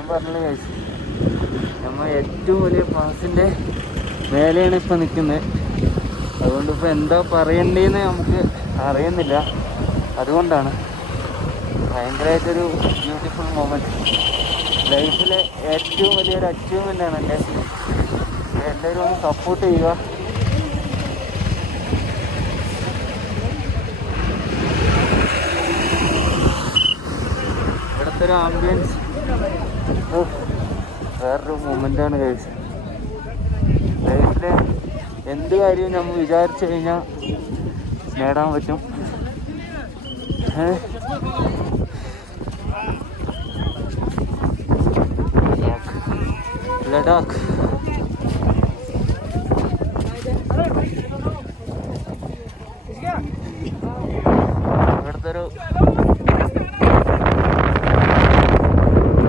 ഞാൻ പറഞ്ഞില്ല ഗൈസ്, നമ്മൾ ഏറ്റവും വലിയ പാസിൻ്റെ മേലെയാണ് ഇപ്പം നിൽക്കുന്നത്. അതുകൊണ്ട് ഇപ്പോൾ എന്താ പറയണ്ടേന്ന് നമുക്ക് അറിയുന്നില്ല. അതുകൊണ്ടാണ് ഭയങ്കരമായിട്ടൊരു ബ്യൂട്ടിഫുൾ മൊമെൻറ്റ്, ലൈഫിലെ ഏറ്റവും വലിയൊരു അച്ചീവ്മെൻ്റാണ് എൻ്റെ. എല്ലാവരും ഒന്ന് സപ്പോർട്ട് ചെയ്യുക. ഇവിടുത്തെ ഒരു ആംബിയൻസ് വേറൊരു മൊമെൻ്റാണ് കഴിച്ചത്. ലൈഫിലെ എന്ത് കാര്യവും നമ്മൾ വിചാരിച്ചു കഴിഞ്ഞാൽ നേടാൻ പറ്റും. ലഡാക്ക്